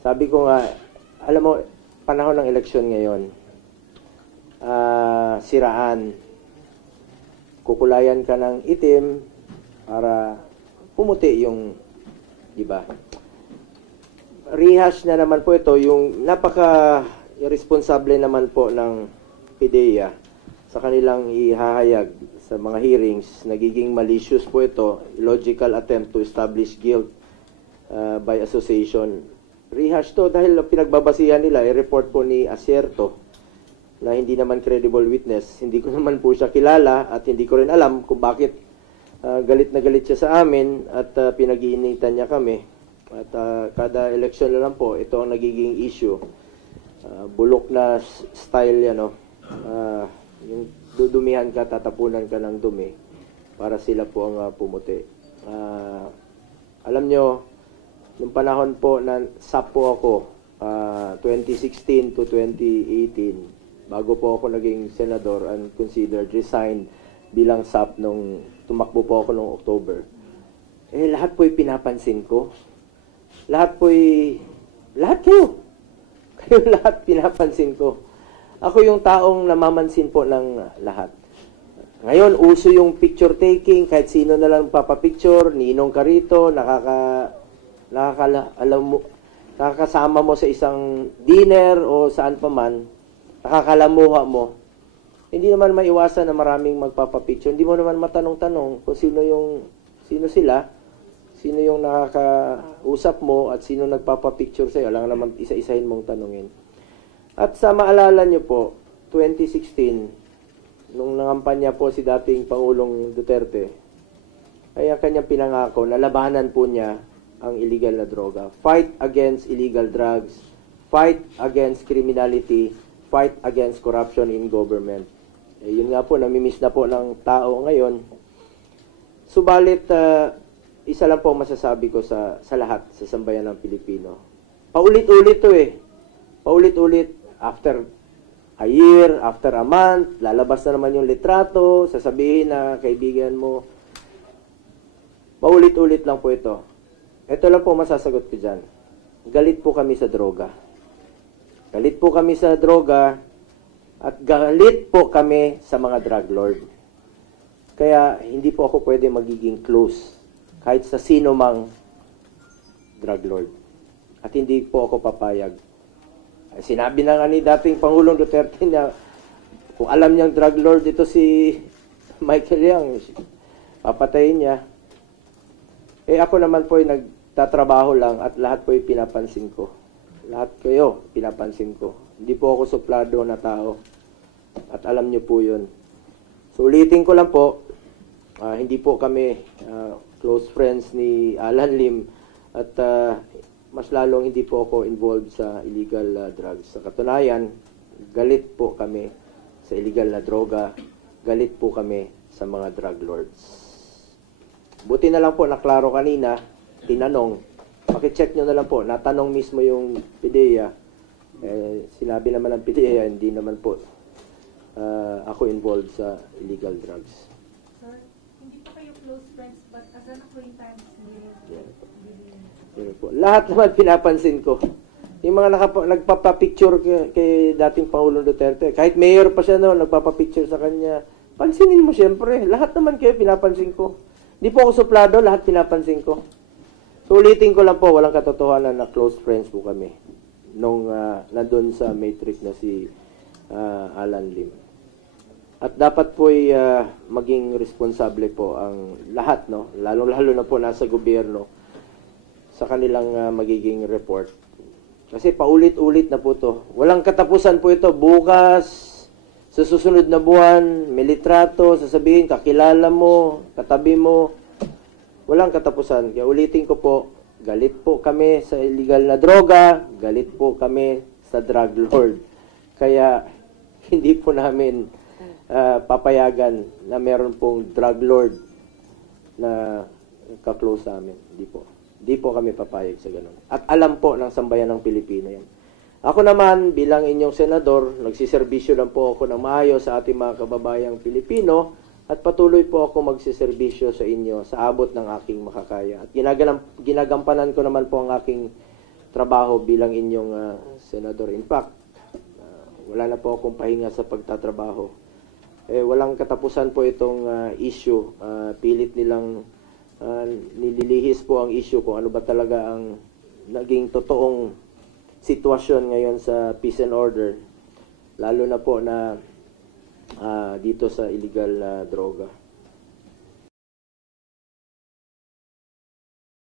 Sabi ko nga, alam mo, panahon ng eleksyon ngayon, siraan. Kukulayan ka ng itim para pumuti yung iba. Rehash na naman po ito, yung napaka-irresponsable naman po ng PIDEA sa kanilang ihahayag sa mga hearings. Nagiging malicious po ito, illogical attempt to establish guilt by association. Rehash to dahil pinagbabasihan nila, report po ni Asierto na hindi naman credible witness. Hindi ko naman po siya kilala at hindi ko rin alam kung bakit galit na galit siya sa amin at pinag-iinitan niya kami. At kada election na lang po, ito ang nagiging issue. Bulok na style yan, no? Yung dudumihan ka, tatapunan ka ng dumi para sila po ang pumuti. Alam nyo, nung panahon po na SAP po ako, 2016 to 2018, bago po ako naging senador and considered resigned bilang SAP nung tumakbo po ako noong October, lahat po'y pinapansin ko. Lahat kayo. Kayo lahat pinapansin ko. Ako yung taong namamansin po ng lahat. Ngayon, uso yung picture taking, kahit sino na lang papapicture, ninong ka rito, nakakasama mo sa isang dinner o saan pa man, nakakalamuha mo. Hindi naman maiwasan na maraming magpapapicture. Hindi mo naman matanong-tanong kung sino sila, sino yung nakakausap mo at sino nagpapapicture sa'yo. Alam naman isa-isahin mong tanungin. At sa maalala nyo po, 2016, nung nangampanya po si dating Pangulong Duterte, ay ang kanyang pinangako na labanan po niya ang illegal na droga. Fight against illegal drugs, fight against criminality, fight against corruption in government. Yun nga po, namimiss na po ng tao ngayon. Subalit, isa lang po masasabi ko sa lahat, sa sambayan ng Pilipino. Paulit-ulit to Paulit-ulit, after a year, after a month, lalabas na naman yung litrato, sasabihin na kaibigan mo. Paulit-ulit lang po ito. Ito lang po masasagot ko dyan. Galit po kami sa droga. Galit po kami sa droga at galit po kami sa mga drug lord. Kaya hindi po ako pwede magiging close kahit sa sino mang drug lord. At hindi po ako papayag. Sinabi na nga ni dating Pangulong Duterte na kung alam niyang drug lord ito si Michael Yang, papatayin niya. Ako naman po ay nagtatrabaho lang at lahat po ay pinapansin ko. Lahat kayo pinapansin ko. Hindi po ako suplado na tao. At alam niyo po yun. So ulitin ko lang po, hindi po kami close friends ni Alan Lim at mas lalong hindi po ako involved sa illegal drugs. Sa katunayan, galit po kami sa illegal na droga, galit po kami sa mga drug lords. Buti na lang po, naklaro kanina, tinanong, pakicheck nyo na lang po, natanong mismo yung PIDEA, sinabi naman ng PIDEA, hindi naman po ako involved sa illegal drugs. Sir, hindi po kayo close friends, but as an acquaintance, lahat naman pinapansin ko. Yung mga nagpapapicture kay dating Pangulong Duterte, kahit mayor pa siya noon, nagpapapicture sa kanya, pansinin mo siyempre. Lahat naman kayo pinapansin ko. Hindi po ako suplado, lahat pinapansin ko. So ulitin ko lang po, walang katotohanan na close friends po kami nung nandun sa matrix na si Alan Lim. At dapat po maging responsable po ang lahat, no? Lalo na po nasa gobyerno sa kanilang magiging report. Kasi paulit-ulit na po to. Walang katapusan po ito. Bukas, sa susunod na buwan, may litrato, sasabihin, kakilala mo, katabi mo. Walang katapusan. Kaya ulitin ko po, galit po kami sa illegal na droga, galit po kami sa drug lord. Kaya hindi po namin papayagan na meron pong drug lord na ka-close sa amin. Hindi po kami papayag sa ganun. At alam po ng sambayan ng Pilipino yan. Ako naman, bilang inyong senador, nagsiservisyo lang po ako ng maayos sa ating mga kababayang Pilipino at patuloy po ako magsiservisyo sa inyo sa abot ng aking makakaya. At ginagampanan ko naman po ang aking trabaho bilang inyong senador. In fact, wala na po akong pahinga sa pagtatrabaho. Walang katapusan po itong issue. Pilit nilang nililihis po ang issue kung ano ba talaga ang naging totoong sitwasyon ngayon sa peace and order, lalo na po na dito sa illegal na droga.